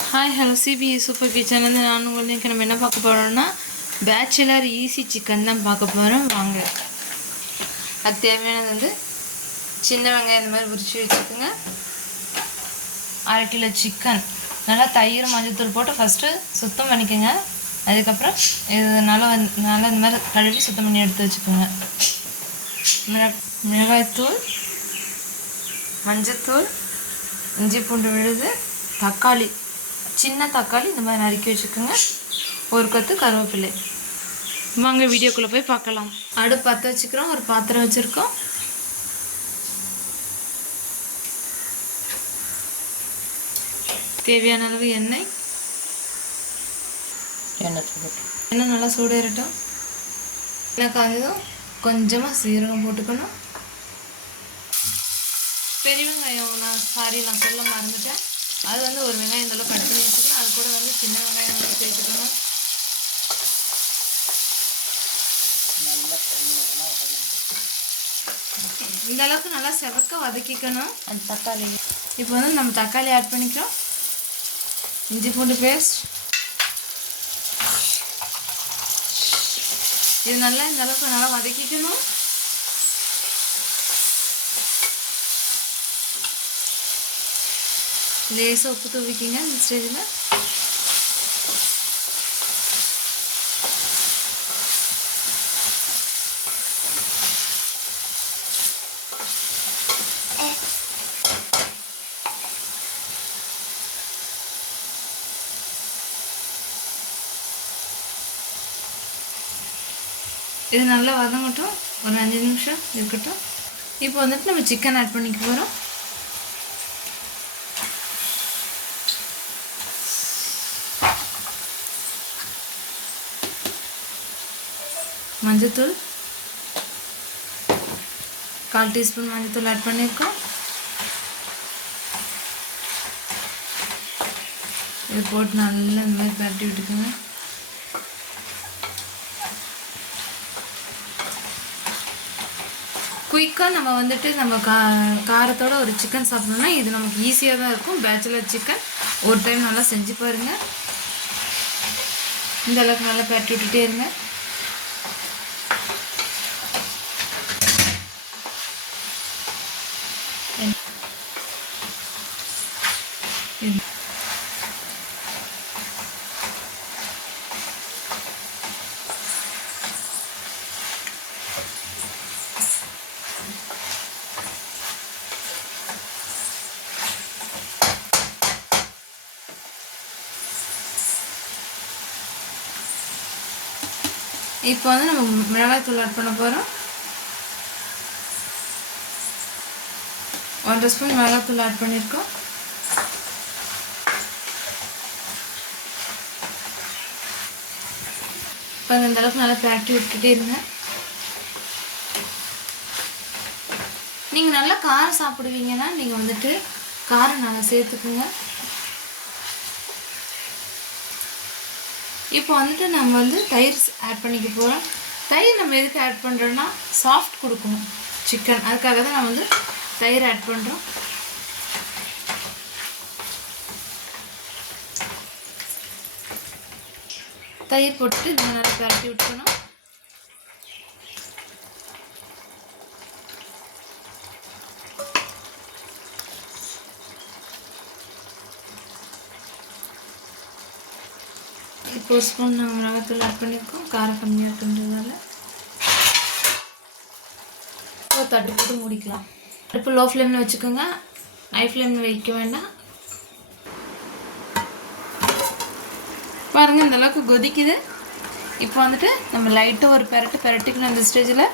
Hi hello CBE super கிச்சன்லேருந்து நான் உங்களுக்கு நம்ம என்ன பார்க்க போகிறோம்னா பேச்சுலர் ஈஸி சிக்கன் தான் பார்க்க போகிறோம். வாங்க. அது தேவையானது வந்து சின்ன வெங்காயம் இந்த மாதிரி உரிச்சு வச்சுக்கோங்க. 1/2 கிலோ சிக்கன் நல்லா தயிர் மஞ்சத்தூள் போட்டு ஃபஸ்ட்டு சுத்தம் பண்ணிக்கோங்க. அதுக்கப்புறம் இது நல்லா இந்த மாதிரி கழுவி சுத்தம் பண்ணி எடுத்து வச்சுக்கோங்க. மிளகாய்த்தூள், மஞ்சத்தூள், இஞ்சி பூண்டு விழுது, தக்காளி, சின்ன தக்காளி இந்த மாதிரி நறுக்கி வச்சுக்கோங்க. 1 கொத்து கருவேப்பிலை. வாங்க வீடியோக்குள்ளே போய் பார்க்கலாம். அடுப்பு பற்ற வச்சுக்கிறோம். ஒரு பாத்திரம் வச்சுருக்கோம். தேவையான அளவு எண்ணெய் நல்லா சூடேறட்டும். எண்ணெய் காஞ்சதும் கொஞ்சமாக சீரகம் போட்டுக்கணும். பெரிய வெங்காயம் நான் சொல்ல மறந்துட்டேன். அது வந்து ஒரு வெங்காயம் இந்த அளவுக்கு கட் பண்ணி வச்சுக்கணும். அது கூட வந்து சின்ன வெங்காயம் வந்து சேர்த்துக்கணும். இந்த அளவுக்கு நல்லா செவக்க வதக்கிக்கணும். அந்த தக்காளி இப்போ வந்து நம்ம தக்காளி ஆட் பண்ணிக்கிறோம். இஞ்சி பூண்டு பேஸ்ட் இது நல்லா இந்த அளவுக்கு நல்லா வதக்கிக்கணும். லேசாக உப்பு தூவிக்கிங்க இந்த ஸ்டேஜில். இது நல்லா வதங்கட்டும். ஒரு 5 நிமிஷம் இருக்கட்டும். இப்போ வந்துட்டு நம்ம சிக்கன் ஆட் பண்ணிக்க போகிறோம். மஞ்சத்தூள் 1/4 டீஸ்பூன் மஞ்சத்தூள் ஆட் பண்ணியிருக்கோம். இது போட்டு நல்லா இந்த மாதிரி பரட்டி விட்டுக்குங்க. குயிக்காக நம்ம வந்துட்டு நம்ம காரத்தோட ஒரு சிக்கன் சாப்பிட்ணுன்னா இது நமக்கு ஈஸியாக தான் இருக்கும். பேச்சுலர் சிக்கன் ஒரு டைம் நல்லா செஞ்சு பாருங்கள். இந்த அளவுக்கு நல்லா பரட்டி விட்டுட்டே இருங்க. இப்போ வந்து நம்ம மிளகாய்த்தூள் ஆட் பண்ண போகிறோம். 1 ஸ்பூன் மிளகாய்த்தூள் ஆட் பண்ணியிருக்கோம். இப்போ இந்த அளவுக்கு நல்லா பரட்டி விட்டுட்டே இருங்க. நீங்கள் நல்லா காரம் சாப்பிடுவீங்கன்னா நீங்கள் வந்துட்டு காரம் நல்லா சேர்த்துக்குங்க. இப்போ வந்துட்டு நம்ம வந்து தயிர் ஆட் பண்ணிக்க போகிறோம். தயிர் நம்ம எதுக்கு ஆட் பண்ணுறோன்னா சாஃப்ட் கொடுக்கணும் சிக்கன். அதுக்காக தான் நம்ம வந்து தயிர் ஆட் பண்ணுறோம். தயிர் போட்டுட்டு இந்த நல்லா பரட்டி விட்டுக்கணும். இப்போ 1 ஸ்பூன் நாங்கள் மிளகாத்தூள் ஆட் பண்ணியிருக்கோம். காரம் கம்மியாக இருக்குன்றதால இப்போ தட்டு போட்டு மூடிக்கலாம். அடுப்பு லோ ஃப்ளேமில் வச்சுக்கோங்க. ஹை ஃப்ளேமில் வைக்க வேண்டாம். பாருங்கள் இந்த அளவுக்கு கொதிக்குது. இப்போ வந்துட்டு நம்ம லைட்டாக ஒரு பெரட்டிக்கணும். அந்த ஸ்டேஜில்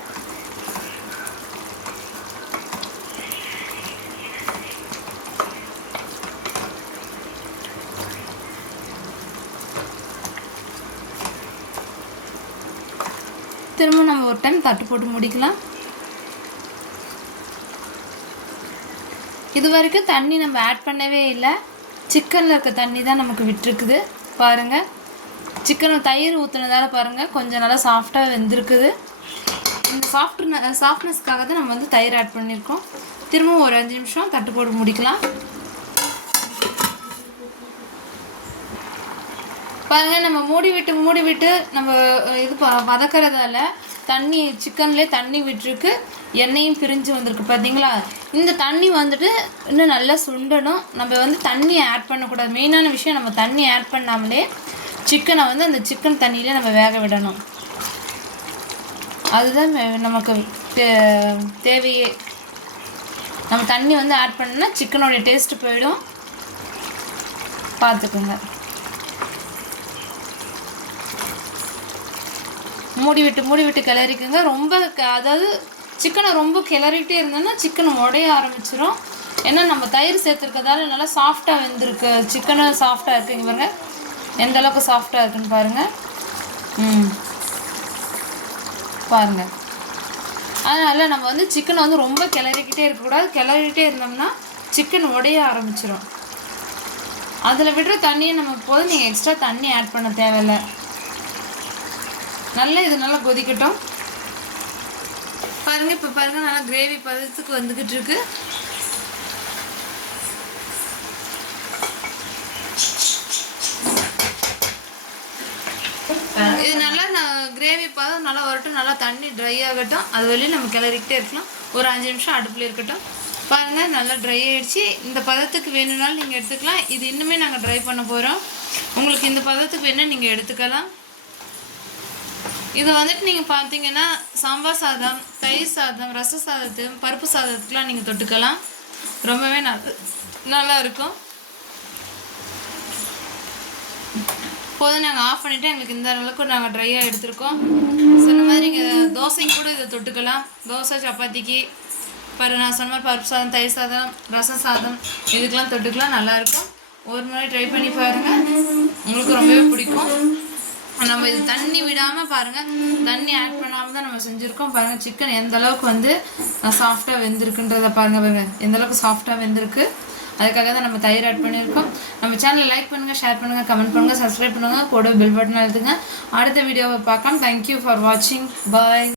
திரும்ப நம்ம ஒரு டைம் தட்டு போட்டு முடிக்கலாம். இது வரைக்கும் தண்ணி நம்ம ஆட் பண்ணவே இல்லை. சிக்கனில் இருக்க தண்ணி தான் நமக்கு விட்டுருக்குது. பாருங்கள், சிக்கனில் தயிர் ஊற்றுனதால பாருங்கள் கொஞ்சம் நல்லா சாஃப்டாக வெந்திருக்குது. இந்த சாஃப்ட்னஸ்க்காக தான் நம்ம வந்து தயிர் ஆட் பண்ணியிருக்கோம். திரும்ப ஒரு 5 நிமிஷம் தட்டு போட்டு முடிக்கலாம். பாருங்கள், நம்ம மூடி விட்டு நம்ம இது வதக்கிறதால தண்ணி சிக்கன்லேயே தண்ணி விட்டுருக்கு, எண்ணெயும் பிரிஞ்சு வந்திருக்கு பார்த்தீங்களா. இந்த தண்ணி வந்துட்டு இன்னும் நல்லா சுண்டணும். நம்ம வந்து தண்ணி ஆட் பண்ணக்கூடாது. மெயினான விஷயம், நம்ம தண்ணி ஆட் பண்ணாமலே சிக்கனை வந்து அந்த சிக்கன் தண்ணியிலே நம்ம வேக விடணும். அதுதான் நமக்கு தேவையே. நம்ம தண்ணி வந்து ஆட் பண்ணோன்னா சிக்கனோடைய டேஸ்ட்டு போயிடும். பார்த்துக்குங்க. மூடி விட்டு கிளறிக்குங்க. ரொம்ப அதாவது சிக்கனை ரொம்ப கிளறிக்கிட்டே இருந்தோன்னா சிக்கன் உடைய ஆரம்பிச்சிடும். ஏன்னா நம்ம தயிர் சேர்த்துருக்கதால நல்லா சாஃப்டாக வெந்திருக்கு. சிக்கனும் சாஃப்டாக இருக்குங்க. பாருங்கள் எந்த அளவுக்கு சாஃப்டாக இருக்குன்னு பாருங்கள். பாருங்கள். அதனால் நம்ம வந்து சிக்கனை வந்து ரொம்ப கிளறிக்கிட்டே இருக்கக்கூடாது. கிளறிக்கிட்டே இருந்தோம்னா சிக்கன் உடைய ஆரம்பிச்சிடும். அதில் விடுற தண்ணியை நம்ம போதும், நீங்கள் எக்ஸ்ட்ரா தண்ணி ஆட் பண்ண தேவையில்லை. இது நல்லா கொதிக்கட்டும். பாருங்கள், இப்போ பாருங்கள் நல்லா கிரேவி பதத்துக்கு வந்துக்கிட்டு இருக்கு. இது நல்லா கிரேவி பதம் நல்லா வரட்டும், நல்லா தண்ணி ட்ரை ஆகட்டும். அது வரையும் நம்ம கிளறிக்கிட்டே இருக்கலாம். ஒரு 5 நிமிஷம் அடுப்பில் இருக்கட்டும். பாருங்கள் நல்லா ட்ரை ஆகிடுச்சு. இந்த பதத்துக்கு வேணும்னாலும் நீங்கள் எடுத்துக்கலாம். இது இன்னுமே நாங்கள் ட்ரை பண்ண போகிறோம். உங்களுக்கு இந்த பதத்துக்கு வேணால் நீங்கள் எடுத்துக்கலாம். இதை வந்துட்டு நீங்கள் பார்த்தீங்கன்னா சாம்பார் சாதம், தயிர் சாதம், ரச சாதத்து, பருப்பு சாதத்துக்குலாம் நீங்கள் தொட்டுக்கலாம். ரொம்பவே நல்லா இருக்கும். போதும், நாங்கள் ஆஃப் பண்ணிவிட்டு எங்களுக்கு இந்த அளவுக்கு நாங்கள் ட்ரையாக எடுத்துருக்கோம். சொன்ன மாதிரி இங்கே தோசைக்கு கூட இதை தொட்டுக்கலாம். தோசை, சப்பாத்திக்கு, நான் சொன்ன மாதிரி பருப்பு சாதம், தயிர் சாதம், ரசம் சாதம் இதுக்கெலாம் தொட்டுக்கலாம். நல்லாயிருக்கும். ஒரு முறை ட்ரை பண்ணி பாருங்கள், உங்களுக்கு ரொம்பவே பிடிக்கும். நம்ம இது தண்ணி விடாமல் பாருங்கள், தண்ணி ஆட் பண்ணாமல் தான் நம்ம செஞ்சுருக்கோம். பாருங்கள் சிக்கன் எந்த அளவுக்கு வந்து சாஃப்டாக வெந்திருக்குன்றதை பாருங்கள். எந்த அளவுக்கு சாஃப்டாக வெந்திருக்கு. அதுக்காக தான் நம்ம தயிர் ஆட் பண்ணியிருக்கோம். நம்ம சேனலை லைக் பண்ணுங்கள், ஷேர் பண்ணுங்கள், கமெண்ட் பண்ணுங்கள், சப்ஸ்கிரைப் பண்ணுங்கள், கூட பெல் பட்டன் அழுத்துங்க. அடுத்த வீடியோவை பார்க்கலாம். தேங்க்யூ ஃபார் வாட்சிங். பாய்.